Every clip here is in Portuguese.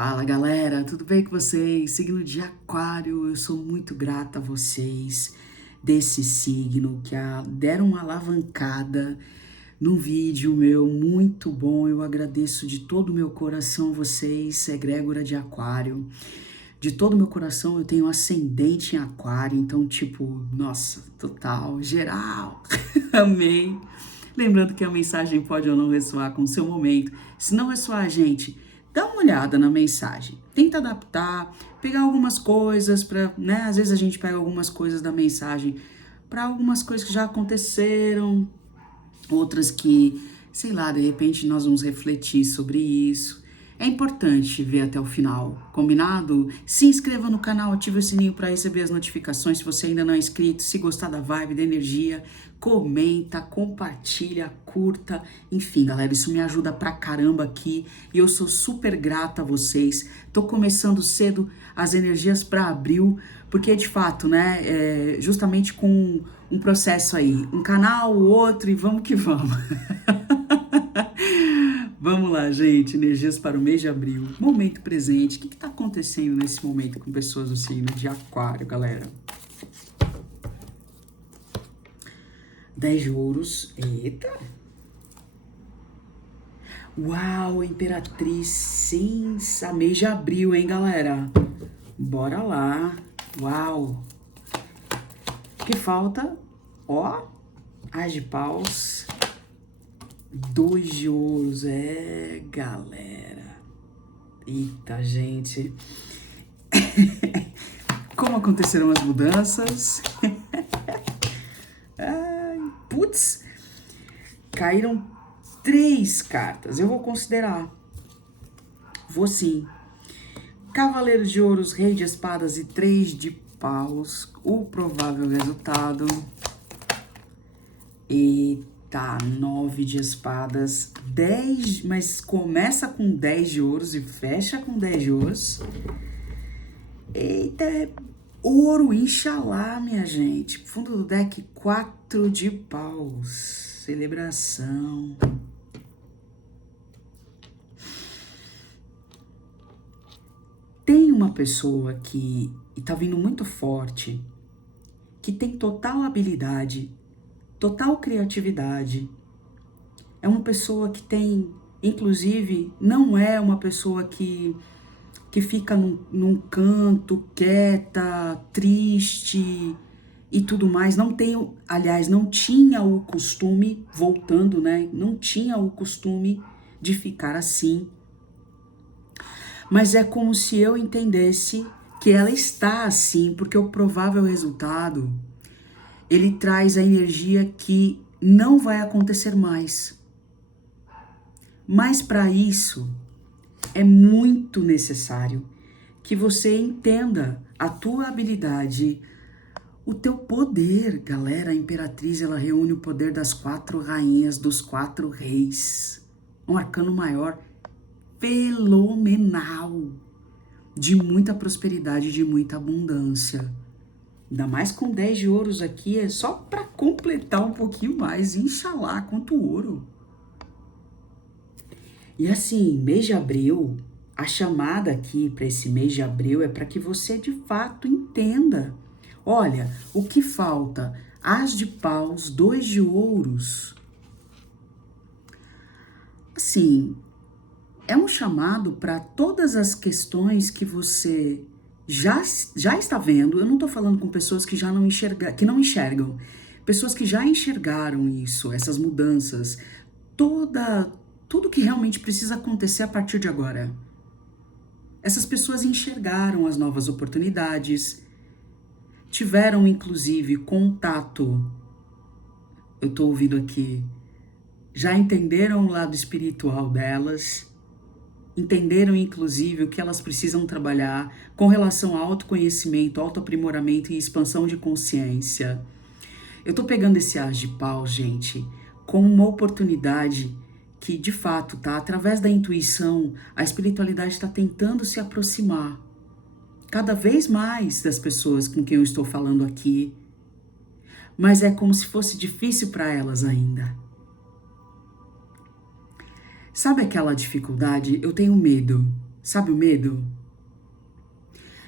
Fala galera, tudo bem com vocês? Signo de Aquário, eu sou muito grata a vocês desse signo que deram uma alavancada num vídeo meu muito bom. Eu agradeço de todo o meu coração vocês, egrégora de Aquário. De todo o meu coração eu tenho ascendente em Aquário, então tipo, nossa, total, geral, amei. Lembrando que a mensagem pode ou não ressoar com o seu momento. Se não ressoar, gente, dá uma olhada na mensagem. Tenta adaptar, pegar algumas coisas para, né? Às vezes a gente pega algumas coisas da mensagem para algumas coisas que já aconteceram, outras que, sei lá, de repente nós vamos refletir sobre isso. É importante ver até o final, combinado? Se inscreva no canal, ative o sininho para receber as notificações se você ainda não é inscrito. Se gostar da vibe, da energia, comenta, compartilha, curta. Enfim, galera, isso me ajuda pra caramba aqui e eu sou super grata a vocês. Tô começando cedo as energias para abril, porque de fato, né, justamente com um processo aí, um canal, o outro e vamos que vamos. Vamos lá, gente, energias para o mês de abril, momento presente. O que está acontecendo nesse momento com pessoas do signo de Aquário, galera? 10 de ouros, eita! Uau, Imperatriz, sensa, mês de abril, hein, galera? Bora lá, uau! O que falta? Ó, As de paus, 2 de ouros, galera. Eita, gente. Como aconteceram as mudanças? Ai, putz, caíram 3 cartas. Eu vou considerar. Vou sim. Cavaleiro de ouros, rei de espadas e 3 de paus. O provável resultado. Eita, 9 de espadas, 10, mas começa com 10 de ouros e fecha com 10 de ouros. Eita, ouro, Inxalá, minha gente. Fundo do deck, 4 de paus. Celebração. Tem uma pessoa que tá vindo muito forte, que tem total habilidade, total criatividade. É uma pessoa que tem, inclusive, não é uma pessoa que fica num canto, quieta, triste e tudo mais. Não tem, aliás, não tinha o costume, voltando, né? Não tinha o costume de ficar assim. Mas é como se eu entendesse que ela está assim, porque o provável resultado, ele traz a energia que não vai acontecer mais. Mas para isso, é muito necessário que você entenda a tua habilidade, o teu poder. Galera, a Imperatriz, ela reúne o poder das 4 rainhas, dos 4 reis. Um arcano maior, fenomenal, de muita prosperidade, de muita abundância. Ainda mais com 10 de ouros aqui, é só para completar um pouquinho mais. Inxalá, quanto ouro. E assim, mês de abril, a chamada aqui para esse mês de abril é para que você de fato entenda. Olha, o que falta? As de paus, 2 de ouros. Assim, é um chamado para todas as questões que você já está vendo. Eu não estou falando com pessoas que já não enxergam, que não enxergam. Pessoas que já enxergaram isso, essas mudanças, tudo que realmente precisa acontecer a partir de agora. Essas pessoas enxergaram as novas oportunidades, tiveram inclusive contato, eu estou ouvindo aqui, já entenderam o lado espiritual delas, entenderam inclusive o que elas precisam trabalhar com relação ao autoconhecimento, autoaprimoramento e expansão de consciência. Eu estou pegando esse As de Paus, gente, como uma oportunidade que, de fato, tá, através da intuição, a espiritualidade está tentando se aproximar cada vez mais das pessoas com quem eu estou falando aqui, mas é como se fosse difícil para elas ainda. Sabe aquela dificuldade? Eu tenho medo. Sabe o medo?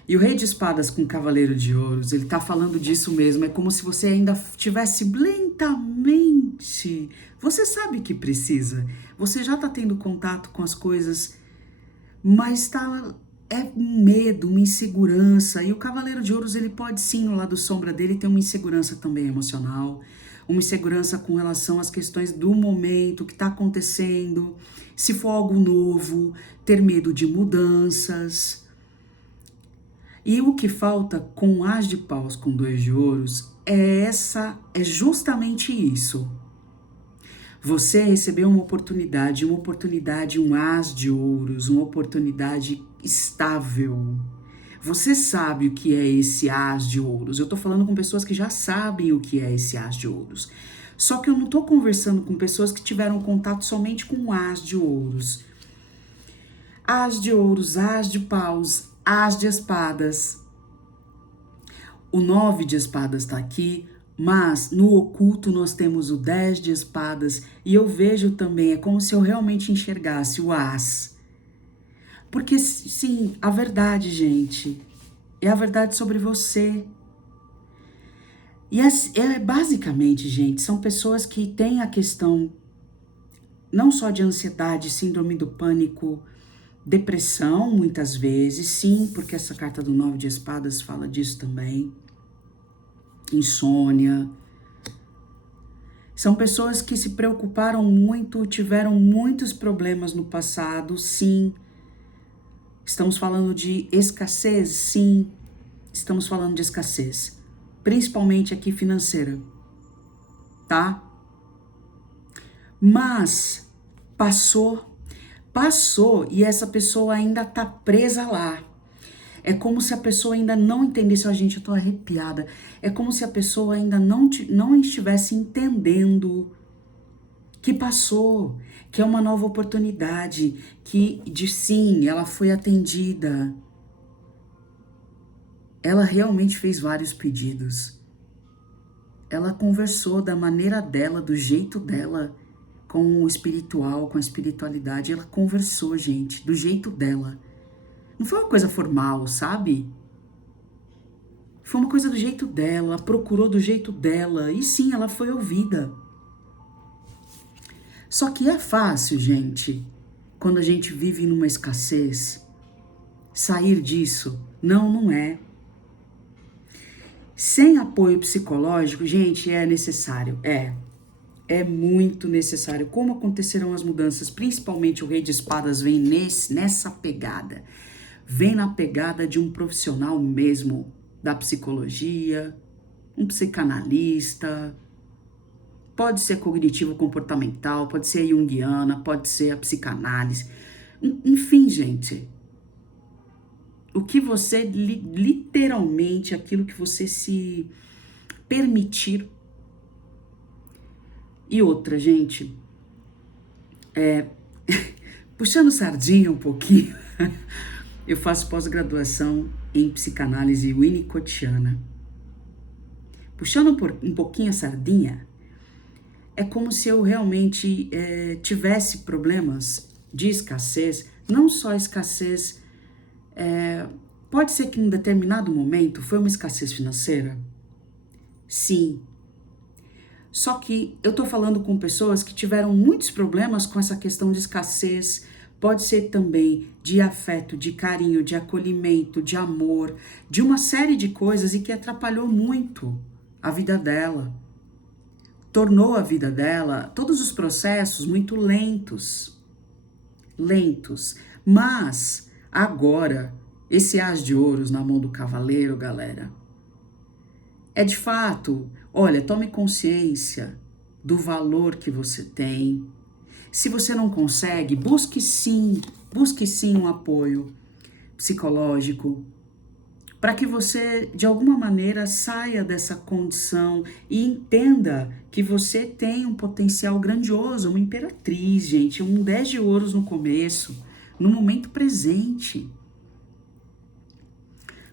E o Rei de Espadas com o Cavaleiro de Ouros, ele tá falando disso mesmo. É como se você ainda tivesse lentamente. Você sabe que precisa. Você já tá tendo contato com as coisas, mas tá um medo, uma insegurança. E o Cavaleiro de Ouros, ele pode sim, no lado sombra dele, ter uma insegurança também emocional, uma insegurança com relação às questões do momento, o que está acontecendo, se for algo novo, ter medo de mudanças. E o que falta com As de Paus com 2 de Ouros é justamente isso. Você recebeu uma oportunidade, um As de Ouros, uma oportunidade estável. Você sabe o que é esse As de Ouros. Eu tô falando com pessoas que já sabem o que é esse As de Ouros. Só que eu não tô conversando com pessoas que tiveram contato somente com o As de Ouros. As de Ouros, As de Paus, As de Espadas. O 9 de Espadas tá aqui, mas no oculto nós temos o 10 de Espadas e eu vejo também, é como se eu realmente enxergasse o As. Porque sim, a verdade, gente, é a verdade sobre você. E basicamente, gente, são pessoas que têm a questão não só de ansiedade, síndrome do pânico, depressão, muitas vezes, sim, porque essa carta do 9 de Espadas fala disso também. Insônia. São pessoas que se preocuparam muito, tiveram muitos problemas no passado, sim. Estamos falando de escassez, sim. Estamos falando de escassez, principalmente aqui financeira, tá? Mas passou e essa pessoa ainda tá presa lá. É como se a pessoa ainda não entendesse, ó, gente, eu tô arrepiada. É como se a pessoa ainda não estivesse entendendo que passou, que é uma nova oportunidade, que sim, ela foi atendida. Ela realmente fez vários pedidos. Ela conversou da maneira dela, do jeito dela, com o espiritual, com a espiritualidade. Ela conversou, gente, do jeito dela. Não foi uma coisa formal, sabe? Foi uma coisa do jeito dela, ela procurou do jeito dela. E sim, ela foi ouvida. Só que é fácil, gente, quando a gente vive numa escassez, sair disso. Não, não é. Sem apoio psicológico, gente, é necessário. É muito necessário. Como acontecerão as mudanças? Principalmente o Rei de Espadas vem nessa pegada. Vem na pegada de um profissional mesmo da psicologia, um psicanalista, pode ser cognitivo-comportamental, pode ser junguiana, pode ser a psicanálise. Enfim, gente, o que você, literalmente, aquilo que você se permitir. E outra, gente, puxando sardinha um pouquinho, eu faço pós-graduação em psicanálise winnicottiana. Puxando um pouquinho a sardinha, é como se eu realmente tivesse problemas de escassez, não só escassez, pode ser que em um determinado momento foi uma escassez financeira, sim. Só que eu tô falando com pessoas que tiveram muitos problemas com essa questão de escassez, pode ser também de afeto, de carinho, de acolhimento, de amor, de uma série de coisas e que atrapalhou muito a vida dela. Tornou a vida dela, todos os processos muito lentos. Mas agora, esse As de Ouros na mão do cavaleiro, galera, é de fato, olha, tome consciência do valor que você tem. Se você não consegue, busque sim um apoio psicológico, para que você, de alguma maneira, saia dessa condição e entenda que você tem um potencial grandioso, uma imperatriz, gente, um 10 de ouros no começo, no momento presente.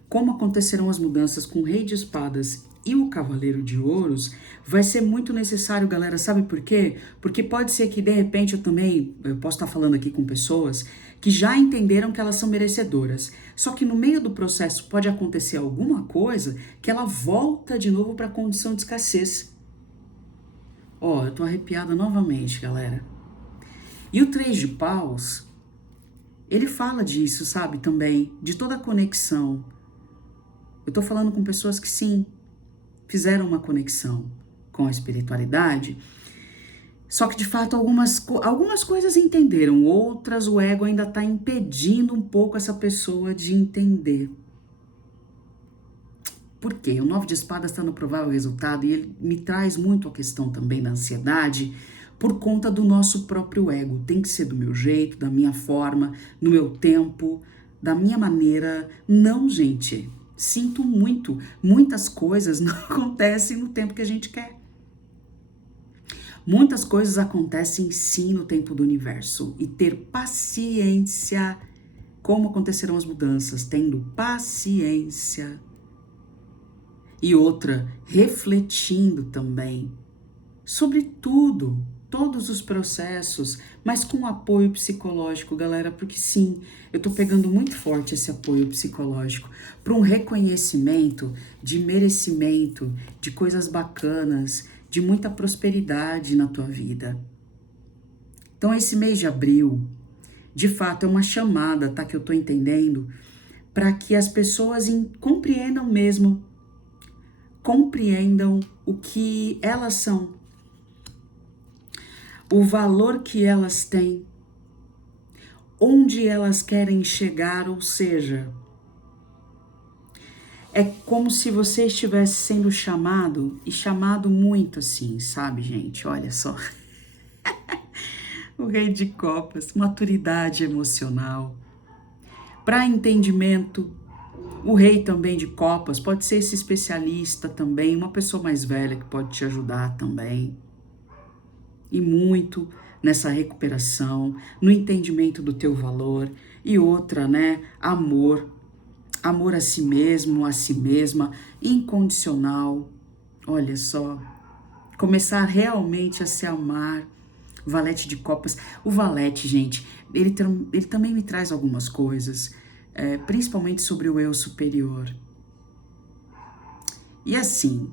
Como acontecerão as mudanças com o Rei de Espadas e o Cavaleiro de Ouros, vai ser muito necessário, galera, sabe por quê? Porque pode ser que, de repente, eu posso estar falando aqui com pessoas que já entenderam que elas são merecedoras. Só que no meio do processo pode acontecer alguma coisa que ela volta de novo para a condição de escassez. Ó, eu tô arrepiada novamente, galera. E o 3 de paus, ele fala disso, sabe, também, de toda a conexão. Eu tô falando com pessoas que sim, fizeram uma conexão com a espiritualidade, só que de fato algumas coisas entenderam, outras o ego ainda tá impedindo um pouco essa pessoa de entender. Por quê? O 9 de espadas está no provável resultado e ele me traz muito a questão também da ansiedade por conta do nosso próprio ego. Tem que ser do meu jeito, da minha forma, no meu tempo, da minha maneira. Não, gente. Sinto muito. Muitas coisas não acontecem no tempo que a gente quer. Muitas coisas acontecem sim no tempo do universo. E ter paciência. Como acontecerão as mudanças? Tendo paciência. E outra, refletindo também sobre tudo, todos os processos, mas com apoio psicológico, galera, porque sim, eu tô pegando muito forte esse apoio psicológico para um reconhecimento de merecimento, de coisas bacanas, de muita prosperidade na tua vida. Então esse mês de abril, de fato, é uma chamada, tá, que eu tô entendendo, para que as pessoas compreendam o que elas são, o valor que elas têm, onde elas querem chegar, ou seja, é como se você estivesse sendo chamado, e chamado muito assim, sabe, gente? Olha só. O Rei de Copas, maturidade emocional, para entendimento. O Rei também de Copas pode ser esse especialista também, uma pessoa mais velha que pode te ajudar também. E muito nessa recuperação, no entendimento do teu valor. E outra, né? Amor. Amor a si mesmo, a si mesma, incondicional. Olha só. Começar realmente a se amar. Valete de Copas. O Valete, gente, ele também me traz algumas coisas. Principalmente sobre o eu superior. E assim,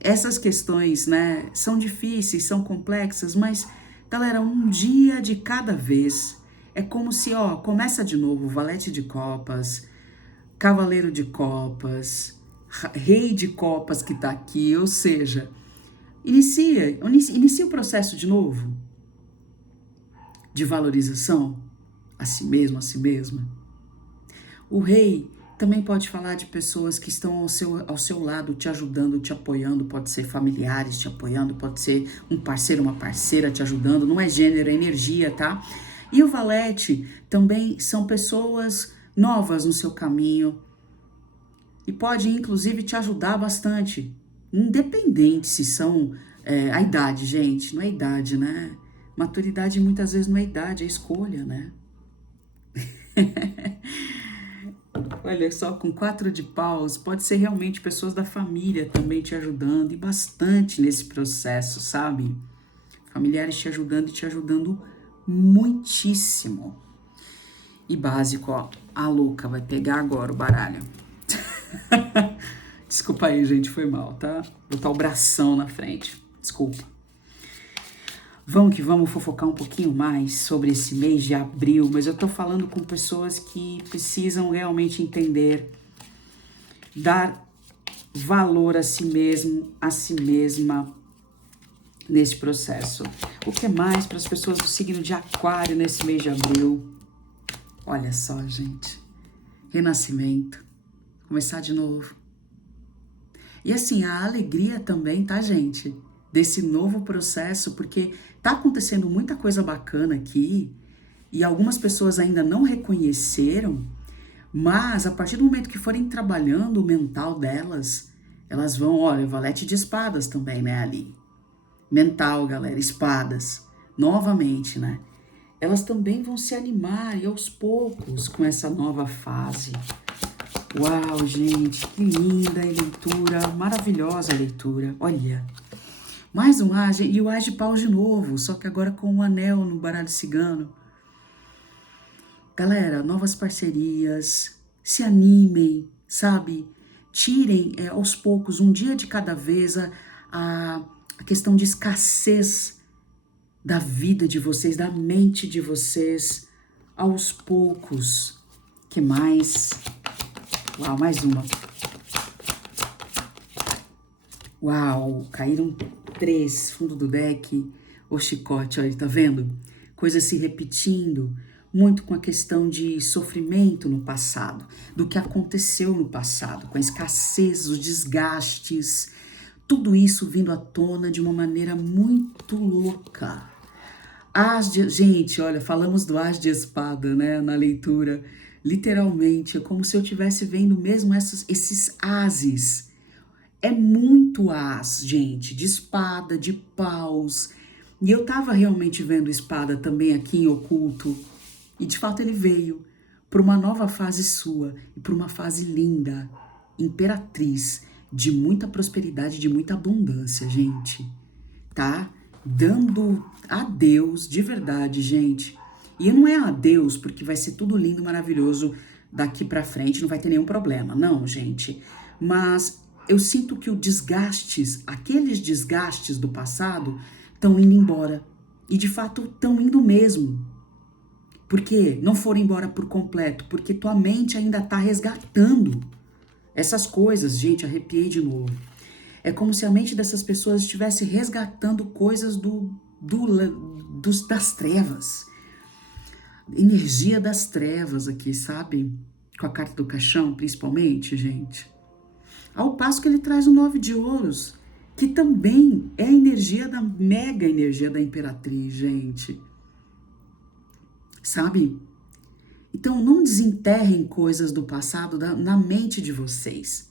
essas questões, né, são difíceis, são complexas, mas, galera, um dia de cada vez. É como se, ó, começa de novo, Valete de Copas, Cavaleiro de Copas, Rei de Copas que tá aqui, ou seja, inicia o processo de novo, de valorização a si mesmo, a si mesma. O rei também pode falar de pessoas que estão ao seu lado, te ajudando, te apoiando, pode ser familiares te apoiando, pode ser um parceiro, uma parceira te ajudando, não é gênero, é energia, tá? E o valete também são pessoas novas no seu caminho e pode inclusive te ajudar bastante, independente se são a idade, gente, não é idade, né? Maturidade muitas vezes não é idade, é escolha, né? Olha só, com 4 de paus, pode ser realmente pessoas da família também te ajudando e bastante nesse processo, sabe? Familiares te ajudando e te ajudando muitíssimo. E básico, ó, a louca vai pegar agora o baralho. Desculpa aí, gente, foi mal, tá? Botar o bração na frente, desculpa. Vamos que vamos fofocar um pouquinho mais sobre esse mês de abril, mas eu tô falando com pessoas que precisam realmente entender, dar valor a si mesmo, a si mesma nesse processo. O que mais para as pessoas do signo de Aquário nesse mês de abril? Olha só, gente, renascimento, começar de novo. E assim, a alegria também, tá, gente? Desse novo processo, porque tá acontecendo muita coisa bacana aqui e algumas pessoas ainda não reconheceram, mas a partir do momento que forem trabalhando o mental delas, elas vão, olha, valete de espadas também, né, ali. Mental, galera, espadas, novamente, né? Elas também vão se animar e aos poucos com essa nova fase. Uau, gente, que linda leitura, maravilhosa leitura. Olha, mais um As e o As de Paus de novo, só que agora com um anel no baralho cigano. Galera, novas parcerias, se animem, sabe? Tirem aos poucos, um dia de cada vez, a questão de escassez da vida de vocês, da mente de vocês, aos poucos. Que mais? Uau, mais uma. Uau, caíram 3, fundo do deck, o chicote, olha, tá vendo? Coisas se repetindo, muito com a questão de sofrimento no passado, do que aconteceu no passado, com a escassez, os desgastes, tudo isso vindo à tona de uma maneira muito louca. Gente, olha, falamos do As de Espada, né, na leitura, literalmente, é como se eu estivesse vendo mesmo esses ases. É muito as, gente, de espada, de paus. E eu tava realmente vendo espada também aqui em oculto. E de fato ele veio para uma nova fase sua e para uma fase linda, imperatriz, de muita prosperidade, de muita abundância, gente. Tá? Dando adeus de verdade, gente. E não é adeus porque vai ser tudo lindo, maravilhoso daqui pra frente, não vai ter nenhum problema. Não, gente. Mas eu sinto que aqueles desgastes do passado estão indo embora. E de fato estão indo mesmo. Por quê? Não foram embora por completo, porque tua mente ainda tá resgatando essas coisas. Gente, arrepiei de novo. É como se a mente dessas pessoas estivesse resgatando coisas das trevas. Energia das trevas aqui, sabe? Com a carta do caixão, principalmente, gente. Ao passo que ele traz o 9 de ouros, que também é a energia da mega energia da imperatriz, gente. Sabe? Então não desenterrem coisas do passado na mente de vocês.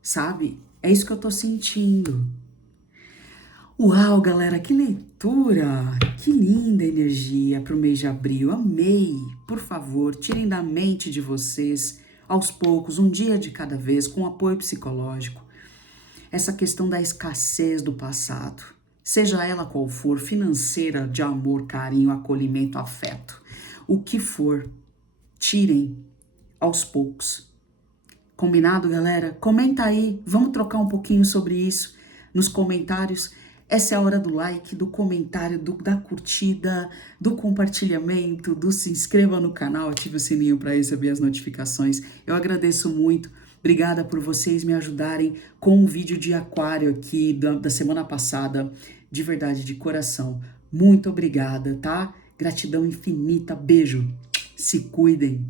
Sabe? É isso que eu tô sentindo. Uau, galera, que leitura! Que linda energia para o mês de abril. Amei! Por favor, tirem da mente de vocês, aos poucos, um dia de cada vez, com apoio psicológico, essa questão da escassez do passado, seja ela qual for, financeira, de amor, carinho, acolhimento, afeto, o que for, tirem aos poucos. Combinado, galera? Comenta aí, vamos trocar um pouquinho sobre isso nos comentários. Essa é a hora do like, do comentário, da curtida, do compartilhamento, do se inscreva no canal, ative o sininho para receber as notificações. Eu agradeço muito. Obrigada por vocês me ajudarem com o vídeo de aquário aqui da semana passada. De verdade, de coração. Muito obrigada, tá? Gratidão infinita. Beijo. Se cuidem.